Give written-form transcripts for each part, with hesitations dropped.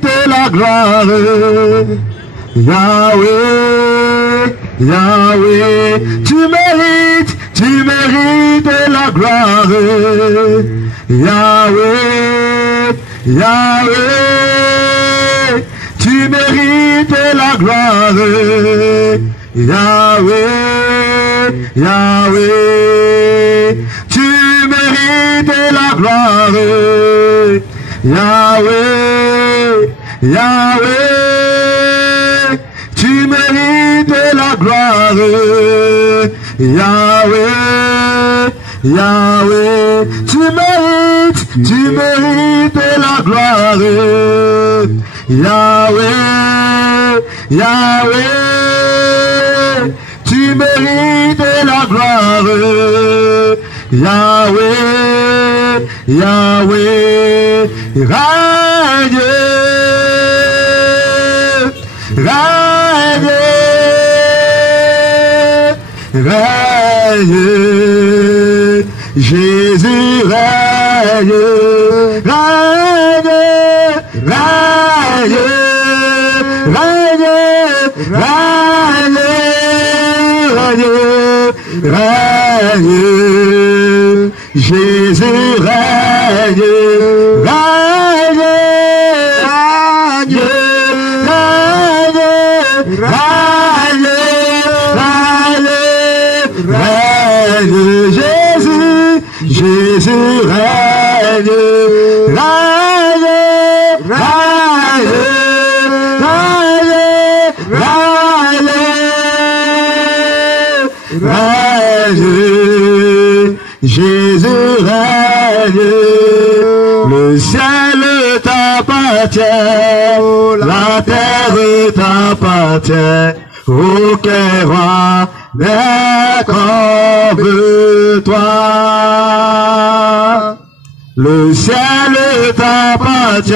mérites la gloire. Yahweh, Yahweh, tu mérites la gloire. Yahweh, Yahweh, tu mérites la gloire. Yahweh, Yahweh, tu mérites la gloire. Yahweh, Yahweh, tu mérites la gloire. Yahweh, Yahweh, tu mérites la gloire. Yahweh, Yahweh, tu mérites la gloire. Yahweh, Yahweh, règne, règne, règne, Jésus règne, règne, règne, règne, règne, règne, règne, Jésus règne, règne, règne, règne, règne, règne, règne, Jésus, Jésus règne, règne, règne, règne, règne, règne, Jésus règne. Le ciel t'appartient, la terre t'appartient, aucun roi n'est comme toi. Le ciel t'appartient,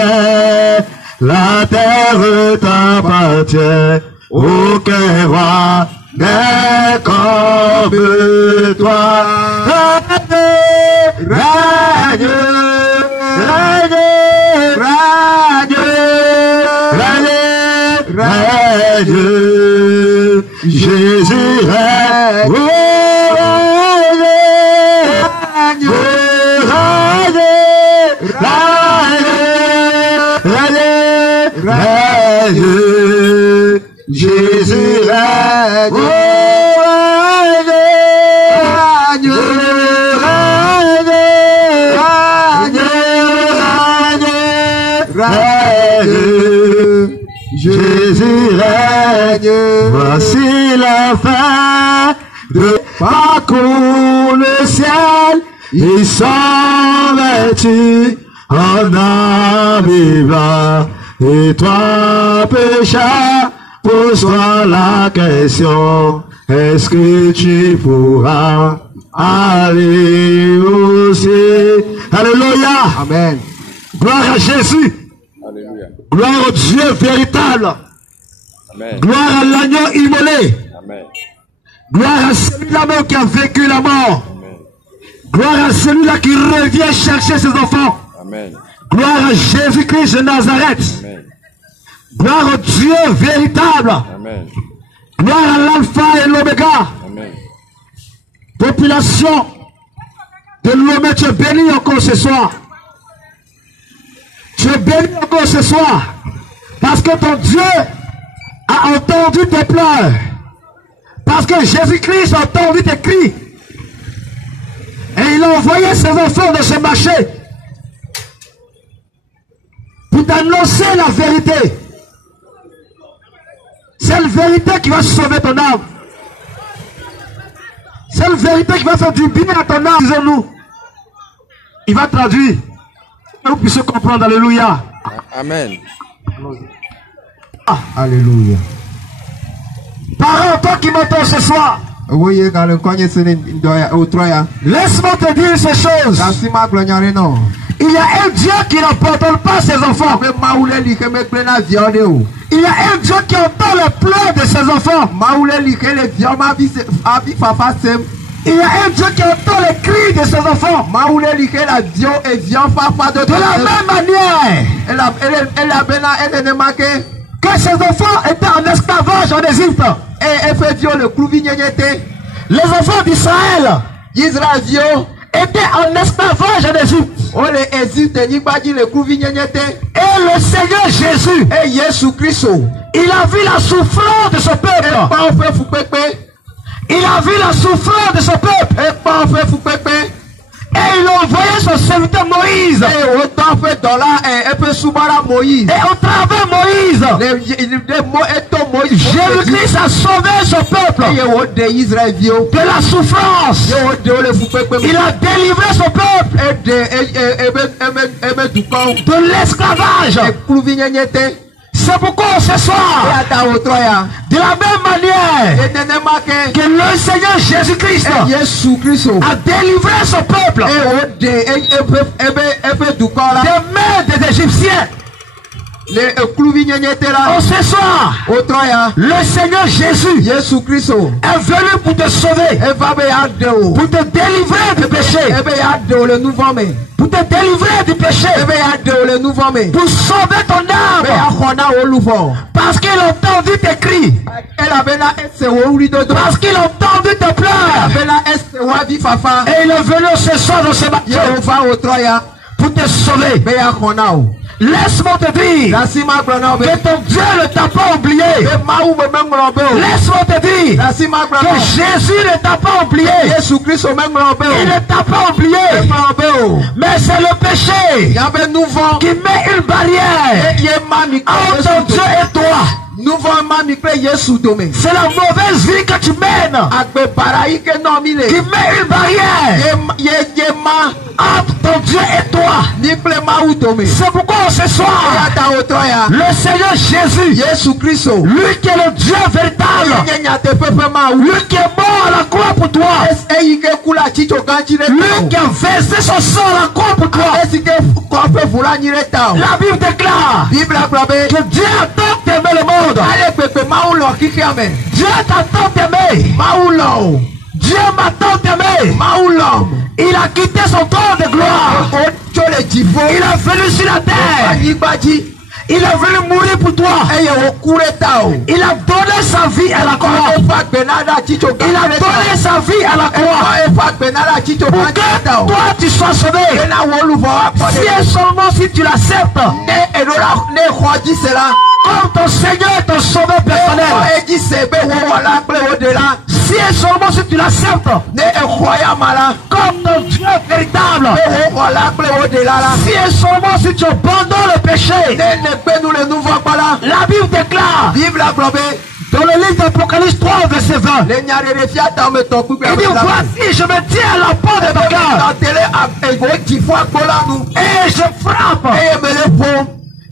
la terre t'appartient, aucun roi n'est comme toi. Règne, règne, règne, règne, règne, Jésus règne, règne, règne, règne, règne, Jésus règne, Jésus règne. Voici la fin de parcours le ciel. Ils sont vêtus en habit blanc. Et toi, pécheur, pose-toi la question. Est-ce que tu pourras aller au ciel? Alléluia. Amen. Gloire à Jésus. Alléluia. Gloire au Dieu véritable. Amen. Gloire à l'agneau immolé. Amen. Gloire à celui-là même qui a vécu la mort. Amen. Gloire à celui-là qui revient chercher ses enfants. Amen. Gloire à Jésus-Christ de Nazareth. Amen. Gloire au Dieu véritable. Amen. Gloire à l'alpha et l'oméga. Amen. Population de Lomé, tu es béni encore ce soir. Tu es béni encore ce soir. Parce que ton Dieu a entendu tes pleurs. Parce que Jésus-Christ a entendu tes cris. Et il a envoyé ses enfants dans ce marché pour t'annoncer la vérité. C'est la vérité qui va sauver ton âme. C'est la vérité qui va faire du bien à ton âme, disons-nous. Il va traduire. Que vous puissiez comprendre. Alléluia. Amen. Ah, alléluia. Parents, toi qui m'entends ce soir, laisse-moi te dire ces choses. Il y a un Dieu qui n'abandonne pas ses enfants. Il y a un Dieu qui entend les pleurs de ses enfants. Il y a un Dieu qui entend les cris de ses enfants. De la même manière que ses enfants étaient en esclavage en Égypte. Les enfants d'Israël étaient en esclavage en Égypte. Et le Seigneur Jésus, il a vu la souffrance de son peuple. Il a vu la souffrance de son peuple. Et il a envoyé son serviteur Moïse. Et au travers Moïse, Jésus-Christ a sauvé son peuple de la souffrance. Il a délivré son peuple de l'esclavage. C'est pourquoi ce soir, de la même manière que le Seigneur Jésus-Christ a délivré son peuple des mains des Égyptiens. Ce soir, le Seigneur Jésus est venu pour te sauver, pour te délivrer du péché, pour te délivrer du péché, pour sauver ton âme, parce qu'il a entendu tes cris, parce qu'il a entendu tes pleurs, et il est venu ce soir dans ce matin pour te sauver. Laisse-moi te dire que ton Dieu ne t'a pas oublié. Laisse-moi te dire que Jésus ne t'a pas oublié. Il ne t'a pas oublié. Mais c'est le péché qui met une barrière entre ton Dieu et toi. C'est la mauvaise vie que tu mènes qui met une barrière entre ton Dieu et toi. C'est pourquoi ce soir, le Seigneur Jésus, lui qui est le Dieu véritable, lui qui est mort à la croix pour toi, lui qui a versé son sang à la croix pour toi, la Bible déclare que Dieu a tant aimé le monde. Dieu t'a tant aimé. Dieu m'a tant aimé. Il a quitté son trône de gloire. Il est venu sur la terre. Il est venu mourir pour toi. Il a donné sa vie à la croix. Il a donné sa vie à la croix pour que toi tu sois sauvé. Si et seulement si tu l'acceptes comme ton Seigneur et ton sauveur personnel. Si et seulement si tu l'acceptes comme ton Dieu véritable. Si et seulement si tu abandonnes le péché. La Bible déclare dans le livre d'Apocalypse 3 verset 20. Il dit voici je me tiens à la porte de ton cœur et je frappe.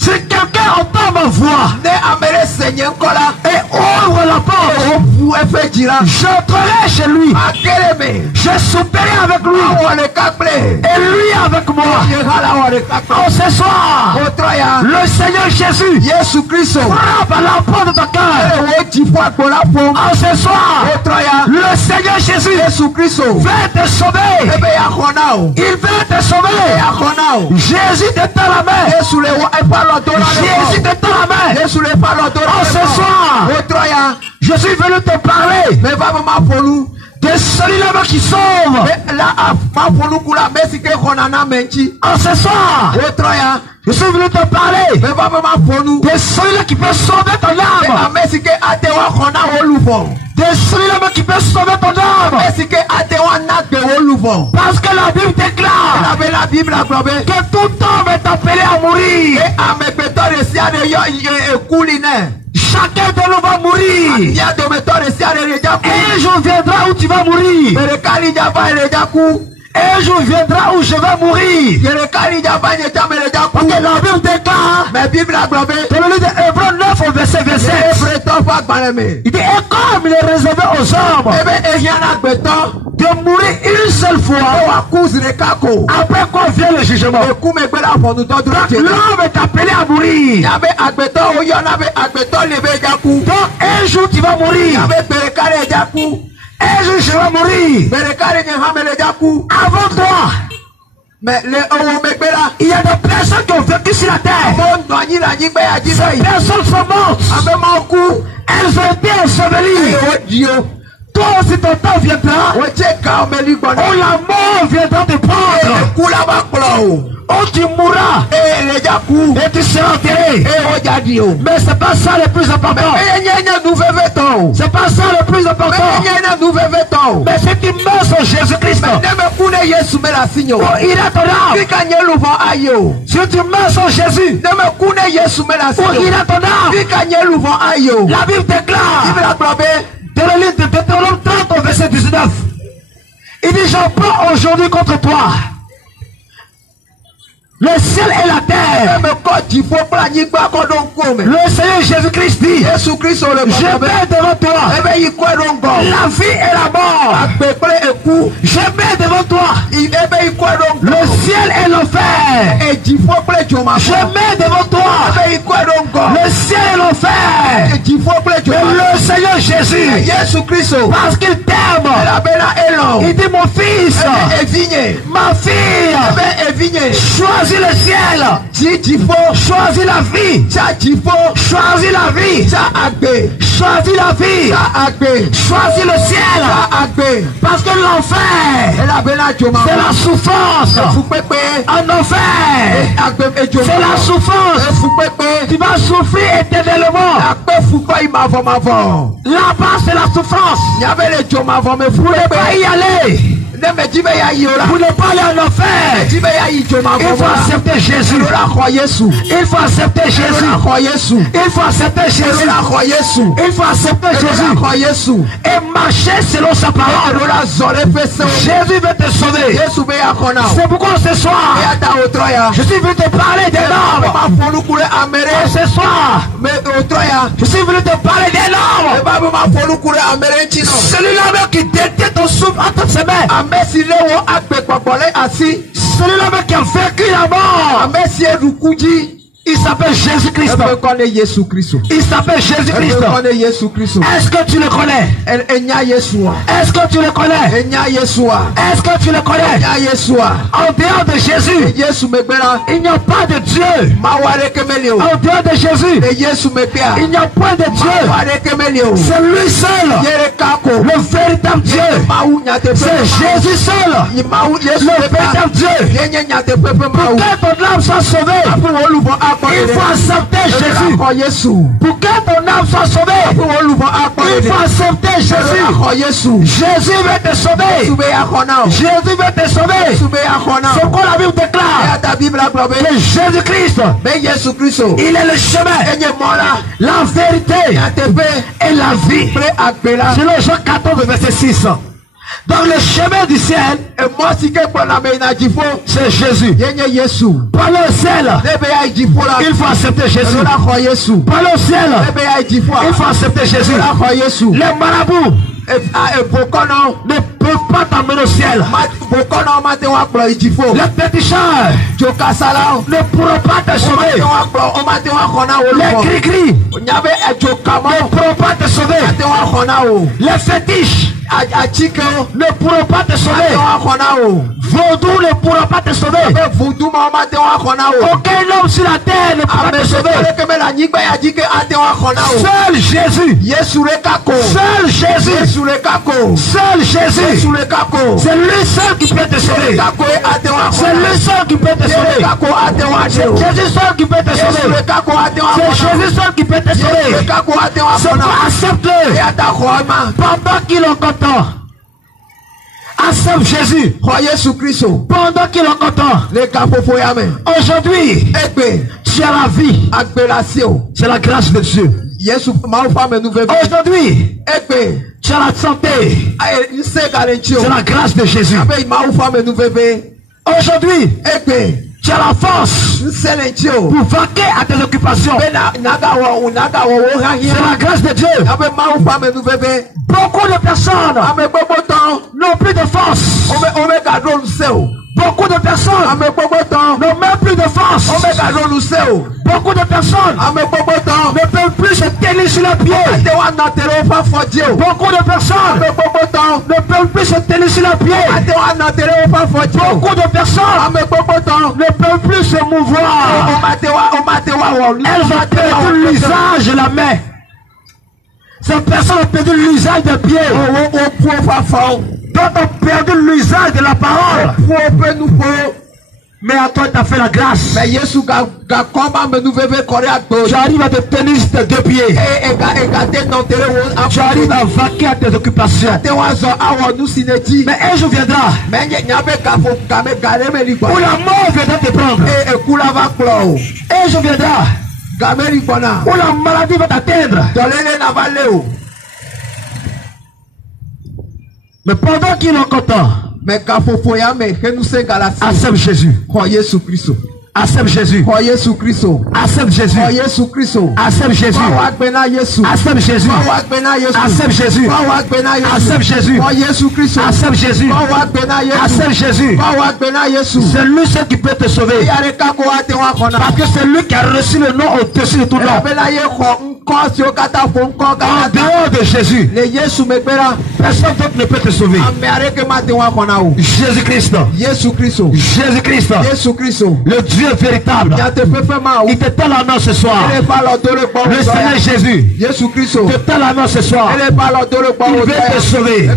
Si quelqu'un entend ma voix et ouvre la porte, j'entrerai chez lui, je souperai avec lui et lui avec moi. Ce soir, le Seigneur Jésus frappe à la porte de ton cœur. Ce soir, le Seigneur Jésus veut te sauver. Il veut te sauver. Jésus te tend la main. Jésus te tend la main. Ce soir, je suis venu te parler de celui-là qui sauve. Ce soir, je suis venu te parler de celui-là qui peut sauver ton âme. De celui-là qui peut sauver ton âme. Parce que la Bible déclare que tout homme est appelé à mourir. Chacun de nous va mourir. Et un jour viendra où tu vas mourir. Un jour viendra où je vais mourir. Parce que la Bible déclare dans le livre d'Hébreux 9 au verset 27. Il dit, et comme il est réservé aux hommes de mourir une seule fois, après quoi vient le jugement. Donc l'homme est appelé à mourir. Donc un jour tu vas mourir. Un jour, je vais mourir. Avant toi, il y a des personnes qui ont vécu sur la terre. Ces personnes sont mortes. Elles ont été ensevelies. Toi aussi, ton temps viendra. Où la mort viendra te prendre. Oh, tu mourras et tu seras enterré. Mais c'est pas ça le plus important. C'est pas ça le plus important. Mais si tu meurs sur Jésus-Christ, oh, il a ton âme. Si tu meurs sur Jésus, oh, il a ton âme. La Bible déclare dans le livre de Deutéronome 30 au verset 19, il dit: j'en prends aujourd'hui contre toi le ciel et la terre. Le Seigneur Jésus-Christ dit: je mets devant toi la vie et la mort. Je mets devant toi le ciel et l'enfer. Je mets devant toi le ciel et l'enfer. Et le Seigneur Jésus, parce qu'il t'aime, il dit: mon fils, ma fille, choisis le ciel, choisis la vie, choisis la vie, choisis la vie, choisis le ciel, parce que l'enfer, c'est la souffrance. En enfer, c'est la souffrance. Tu vas souffrir éternellement. Là-bas, c'est la souffrance. Vous ne pouvez pas y aller. Vous ne pas aller en enfer. Il faut accepter Jésus. Il faut accepter Jésus. Il faut accepter Jésus. Il faut accepter Jésus. Et marcher selon sa parole. Jésus veut te sauver. C'est pourquoi ce soir, je suis venu te parler des normes. Et ce soir, je suis venu te parler des normes. Celui-là même qui détient ton souffle entre ses mains. Celui-là même qui a vécu la mort. Il s'appelle Jésus-Christ. Il s'appelle Jésus-Christ. Est-ce que tu le connais? Est-ce que tu le connais? Est-ce que tu le connais? En dehors de Jésus, il n'y a pas de Dieu. En dehors de Jésus, il n'y a pas de Dieu. C'est lui seul, le véritable Dieu. C'est Jésus seul, le véritable Dieu. Pour que ton âme soit sauvée, il faut accepter Jésus. Pour que ton âme soit sauvée, il faut accepter Jésus. Jésus veut te sauver. Jésus veut te sauver. C'est pourquoi la Bible déclare que Jésus-Christ, il est le chemin, la vérité et la vie. C'est le Jean 14 verset 6. Donc le chemin du ciel, c'est Jésus. Par le ciel, il faut accepter Jésus. Par le ciel, il faut accepter Jésus. Les marabouts ne peuvent pas t'emmener au ciel. Les péticheurs ne pourront pas te sauver. Les gris-gris ne pourront pas te sauver. Les fétiches ne pourront pas te sauver. Vaudou ne pourra pas te sauver. Aucun homme sur la terre ne pourra te sauver. Seul Jésus. Seul Jésus. Seul Jésus. C'est lui seul qui peut te sauver. C'est lui seul qui peut te sauver. C'est Jésus seul qui peut te sauver. C'est Jésus seul qui peut te sauver. C'est pas accepter pendant qu'il est encore temps. Accepte Jésus. Pendant qu'il est encore temps. Aujourd'hui, tu as la vie. C'est la grâce de Dieu. Aujourd'hui, tu as la santé. C'est la grâce de Jésus. Aujourd'hui, tu as la force pour vaquer à tes occupations. C'est la grâce de Dieu. Beaucoup de personnes n'ont plus de force. Beaucoup de personnes n'ont même plus de force. Beaucoup de personnes ne peuvent plus se tenir sur les pieds. Beaucoup de personnes ne peuvent plus se tenir sur les pieds. Beaucoup de personnes ne peuvent plus se mouvoir. Elles ont perdu l'usage de la main. Ces personnes ont perdu l'usage des pieds. D'autres ont perdu l'usage de la parole. Mais à toi, tu as fait la grâce. Tu arrives à te tenir sur tes deux pieds. Tu arrives à vaquer à tes occupations. Mais un jour viendra où la mort viendra te prendre. Un jour viendra où la maladie va t'atteindre. Mais pendant qu'il est encore temps, accepte Jésus. Accepte Jésus. Accepte Jésus. Accepte Jésus. Accepte Jésus. Accepte Jésus. Accepte Jésus. Accepte Jésus. Accepte Jésus. C'est lui seul qui peut te sauver. Parce que c'est lui qui a reçu le nom au-dessus de tout nom. En dehors de Jésus, personne d'autre ne peut te sauver. Jésus-Christ. Jésus-Christ. Le Dieu véritable. Il te tend la main ce soir. Le Seigneur Jésus te tend la main ce soir. Il veut te sauver.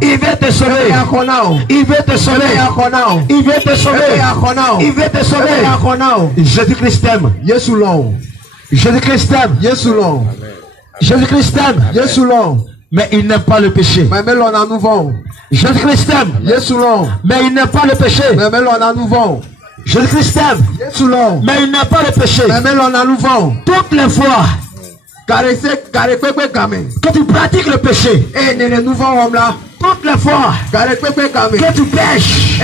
Il veut te sauver. Il veut te sauver. Il veut te sauver. Il veut te sauver. Jésus-Christ t'aime. Jésus-Christ t'aime. Jésus-Christ t'aime. Mais il n'aime pas le péché. Jésus-Christ t'aime. Mais il n'aime pas le péché. Jésus-Christ t'aime. Mais il n'aime pas le péché. Toutes les fois que tu pratiques le péché, toutes les fois que tu pêches,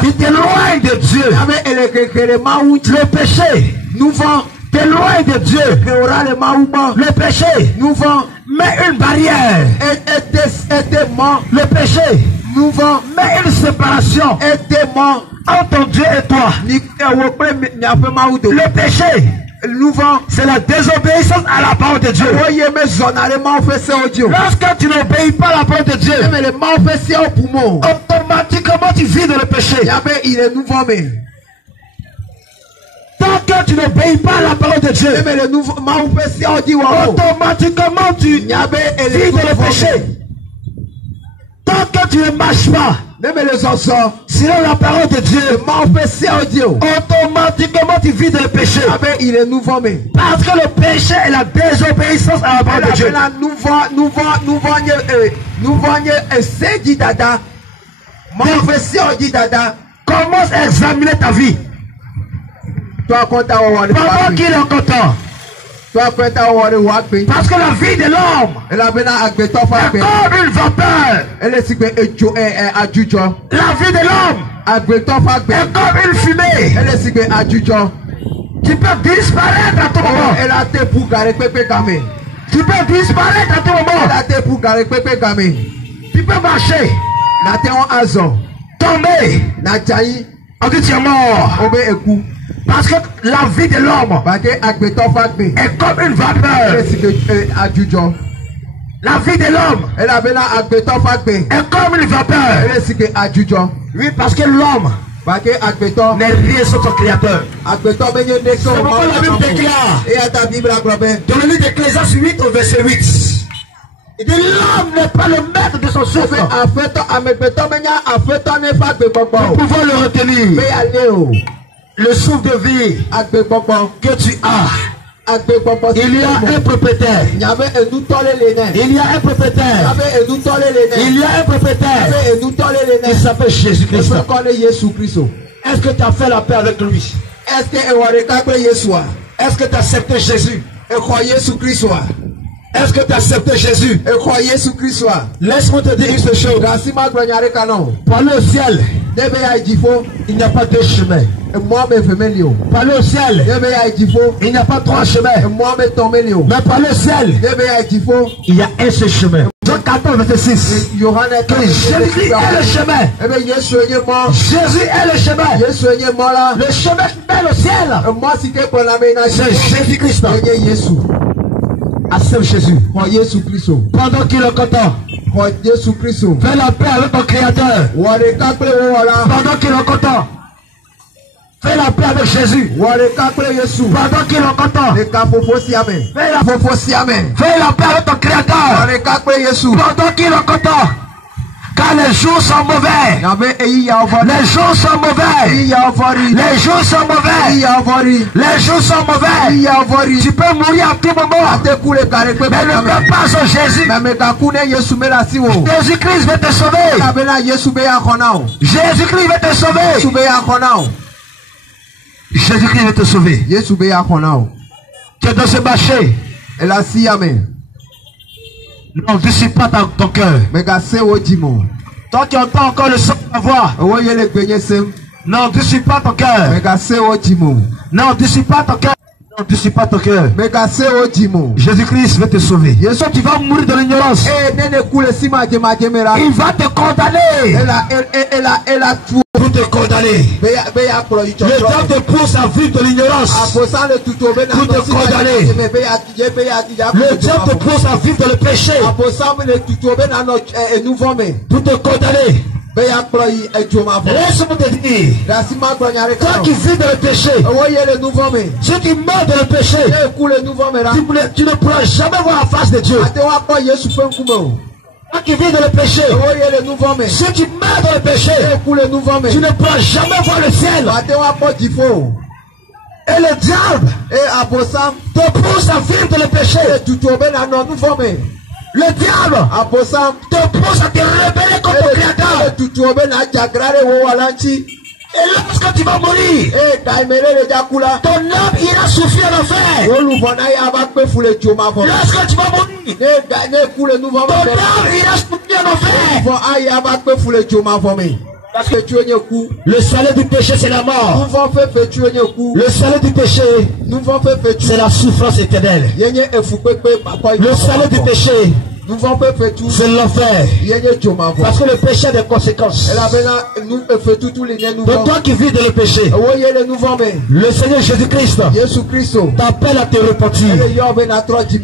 tu t'éloignes de Dieu. Le péché t'éloigne de Dieu. Le péché met une barrière. Le péché met une séparation entre Dieu et toi. Le péché, c'est la désobéissance à la parole de Dieu. Lorsque tu n'obéis pas à la parole de Dieu, automatiquement tu vis dans le péché. Tant que tu n'obéis pas à la parole de Dieu, automatiquement tu vis dans le péché. Tant que tu ne marches pas selon la parole de Dieu, automatiquement tu vis dans le péché. Parce que le péché est la désobéissance à la parole de Dieu. Commence à examiner ta vie. Pendant qu'il est encore temps. Parce que la vie de l'homme est comme une vapeur. La vie de l'homme est comme une fumée. Tu peux disparaître à tout moment. Tu peux disparaître à tout moment. Tu peux marcher, tomber, on dit tu es mort. Parce que la vie de l'homme est comme une vapeur. La vie de l'homme est comme une vapeur. Oui, parce que l'homme n'est rien sans son créateur. C'est pourquoi la Bible déclare dans le livre d'Ecclésiaste 8 au verset 8. Il dit l'homme n'est pas le maître de son souffle. Nous pouvons le retenir. Le souffle de vie que tu as, il y a un propriétaire. Il y a un propriétaire. Il y a un propriétaire. Il s'appelle Jésus-Christ. Est-ce que tu as fait la paix avec lui? Est-ce que tu as accepté Jésus? Est-ce que tu as accepté Jésus? Laisse-moi te dire une seule chose. Pour aller au ciel, il n'y a pas deux chemins. Pour aller au ciel, il n'y a pas trois chemins. Mais pour aller au ciel, il y a un seul chemin. Jean 14, verset 6. Que Jésus-Christ est le chemin. Jésus est le chemin. Le chemin qui mène au ciel. C'est Jésus-Christ. Accepte Jésus. Pendant qu'il est content. Fais la paix avec ton Créateur. Pendant qu'il est content. Fais la paix avec Jésus. Pendant qu'il est content. Fais la paix avec ton Créateur. Pendant qu'il est content. Car les jours sont mauvais. Les jours sont mauvais. Les jours sont mauvais. Les jours sont mauvais. Tu peux mourir à tout moment. Mais ne meurs pas sur Jésus. Jésus-Christ va te sauver. Jésus-Christ va te sauver. Jésus-Christ va te sauver. Tu es dans ce marché. Non, dissipe pas ton cœur. Tant qu'il entend encore le son de la voix. Non, dissipe pas ton cœur. Non, dissipe pas ton cœur. Non, dissipe pas ton cœur. Jésus-Christ va te sauver. Tu vas mourir de l'ignorance. Il va te condamner. Pour te condamner. Le diable te pousse à vivre de l'ignorance. Pour te condamner. Le diable te pousse à vivre dans le péché. Pour te condamner. Laisse-moi te dire, toi qui vis dans le péché, ceux qui meurent dans le péché, tu ne pourras jamais voir la face de Dieu. Toi qui vis dans le péché, ceux qui meurent dans le péché, tu ne pourras jamais voir le ciel. Et le diable te pousse à vivre dans le péché. Le diable te pousse à te rebeller contre ton Créateur. Et lorsque tu vas mourir, ton âme ira souffrir en enfer. Lorsque tu vas mourir, ton âme ira souffrir en enfer. Le salaire du péché, c'est la mort. Le salaire du péché, c'est la souffrance éternelle. Le salaire du péché, c'est l'enfer. Parce que le péché a des conséquences. Donc toi qui vis dans le péché, le Seigneur Jésus-Christ t'appelle à te repentir.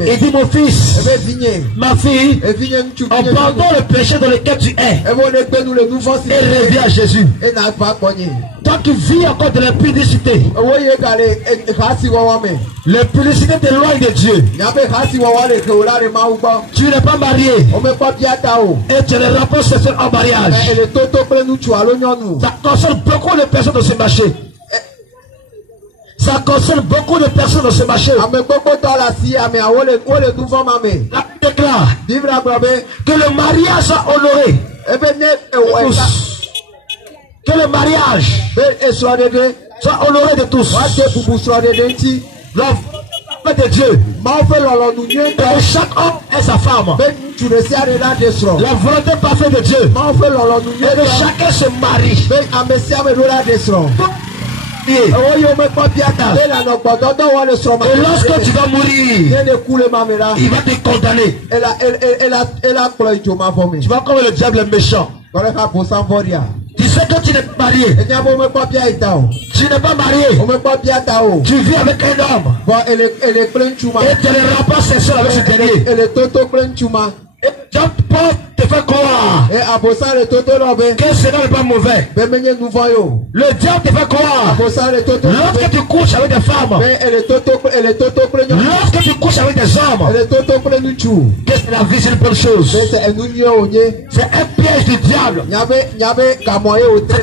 Et dit, mon fils, ma fille, abandonne le péché dans lequel tu es et reviens à Jésus. Toi qui vis encore de l'impudicité, l'impudicité t'éloigne de Dieu. Tu n'es pas marié et tu ne rapportes sexuel en mariage. Ça concerne beaucoup de personnes dans ce marché. Ça concerne beaucoup de personnes dans ce marché. La Bible déclare que le mariage soit honoré. Que le mariage soit honoré de tous. La de Dieu. Que chaque homme est sa femme. La volonté parfaite de Dieu. Et que chacun se marie. Et lorsque tu vas mourir, il va te condamner. Tu vas comme le diable est méchant. Tu sais que tu n'es pas marié. Tu n'es pas marié. Tu vis avec un homme. Et tu le rapports sexuels avec ce dernier. Et Paul te fait croire que ce n'est pas mauvais. Le diable te fait croire lorsque tu couches avec des femmes, lorsque tu couches avec des hommes, que c'est la vie, c'est une bonne chose. C'est un piège du diable. C'est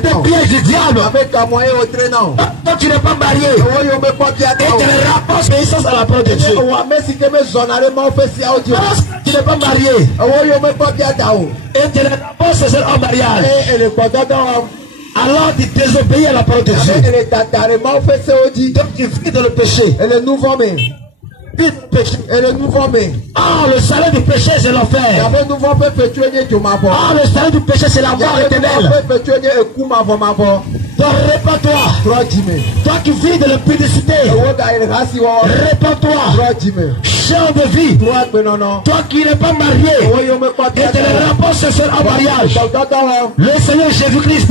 un piège du diable. Quand tu n'es pas marié et tu ne rapports sexuels à la parole de Dieu, tu n'es pas marié et tu ne rapports sexuels en mariage, alors tu désobéis à la parole de Dieu. Donc tu vis dans le péché. Le salaire du péché, c'est l'enfer. Le salaire du péché, c'est la mort éternelle. Donc répands-toi. Toi qui vis de l'impudicité, répands-toi. Champ de vie. Toi qui n'es pas marié et te lèveras pas ce soir en mariage. Le Seigneur Jésus-Christ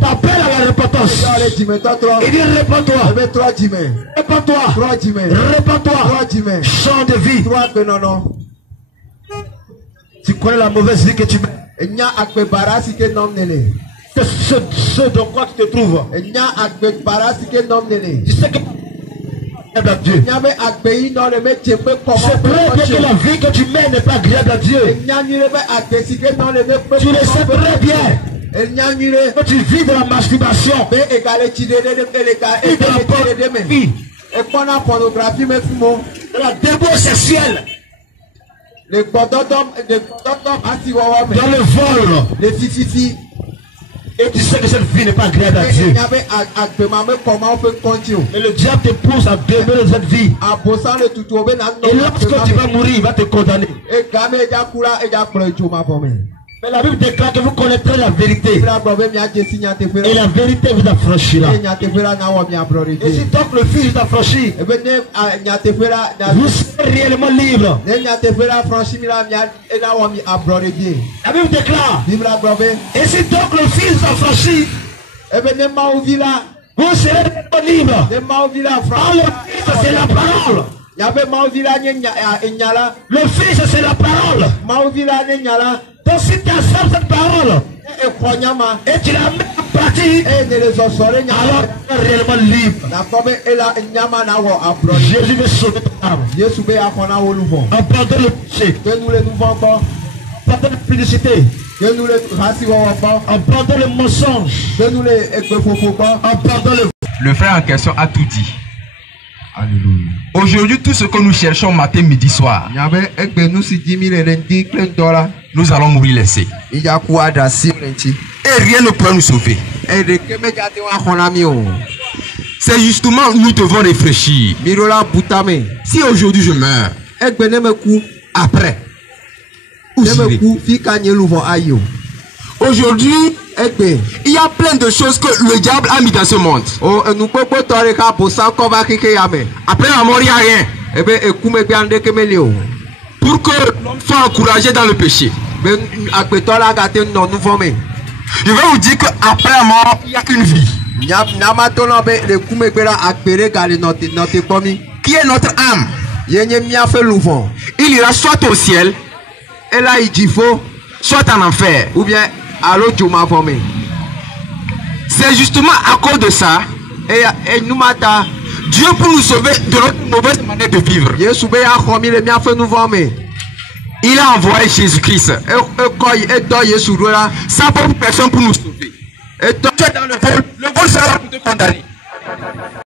t'appelle à la repentance. Il dit répands-toi. Répands-toi. Répands-toi. Champ de vie. Tu connais la mauvaise vie que tu mets. Ce dans quoi tu te trouves. Tu sais que Dieu. C'est très bien que la vie que tu mènes n'est pas agréable à Dieu. Tu le sais très bien. Que tu vis de la masturbation. Et de la pornographie. De la débauche sexuelle. Dans le vol. Et tu sais que cette vie n'est pas agréable à Dieu. Et le diable te pousse à demeurer dans cette vie. Et lorsque tu vas mourir, il va te condamner. Mais la Bible déclare que vous connaîtrez la vérité. Et la vérité vous affranchira. Et si donc le Fils vous affranchit, vous serez réellement libre. La Bible déclare. Et si donc le Fils vous affranchit, vous serez réellement libre. Ah, le Fils c'est la parole. Le Fils c'est la parole. Donc si tu acceptes cette parole et tu la mets en pratique, alors tu es réellement libre. Jésus veut sauver ton âme. Abandonne le péché. Abandonne la publicité. Abandonne le mensonge. Abandonne le frère en question a tout dit. Aujourd'hui, tout ce que nous cherchons matin, midi, soir, nous allons mourir laissés. Et rien ne peut nous sauver. C'est justement, nous devons réfléchir. Si aujourd'hui je meurs, après, où j'irai? Aujourd'hui, il y a plein de choses que le diable a mis dans ce monde. Après la mort, il n'y a rien. Pour que l'homme soit encouragé dans le péché. Je vais vous dire qu'après la mort, il n'y a qu'une vie. Qui est notre âme? Il ira soit au ciel, soit en enfer. Ou bien c'est justement à cause de ça, Dieu pour nous sauver de notre mauvaise manière de vivre, il a envoyé Jésus-Christ, sa propre personne pour nous sauver. Et toi, dans le vol sera pour te condamner.